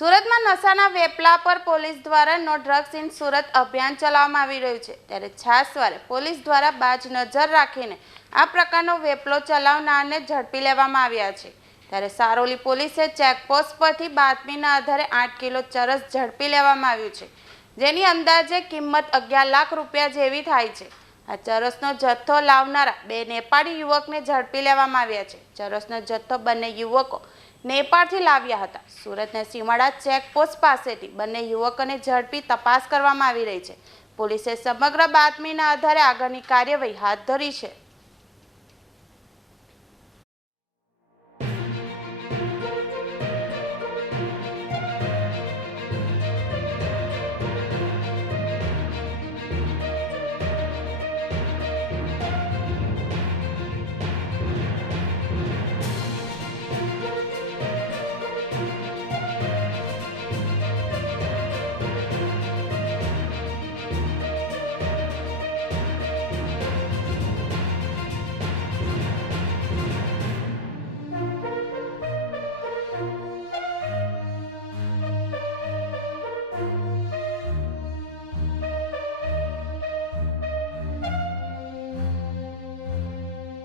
સુરતમાં નશાના વેપલા પર પોલીસ દ્વારા નો ડ્રગ્સ ઇન સુરત અભિયાન ચલાવવામાં આવી રહ્યું છે, ત્યારે છાસવારે પોલીસ દ્વારા બાજ નજર રાખીને આ પ્રકારનો વેપલો ચલાવનારને ઝડપી લેવામાં આવ્યા છે. ત્યારે સારોલી પોલીસે ચેકપોસ્ટ પરથી બાતમીના આધારે 8 કિલો ચરસ ઝડપી લેવામાં આવ્યું છે, જેની અંદાજે કિંમત 11 લાખ રૂપિયા જેવી થાય છે. આ ચરસનો જથ્થો લાવનારા 2 નેપાળી યુવકને ઝડપી લેવામાં આવ્યા છે. ચરસનો જથ્થો બંને યુવકો નેપાળથી લાવ્યા હતા. સુરતના સીમાડા ચેકપોસ્ટ પાસેથી બંને યુવકોને ઝડપી તપાસ કરવામાં આવી રહી છે. પોલીસે સમગ્ર બાતમીના આધારે આગળની કાર્યવાહી હાથ ધરી છે.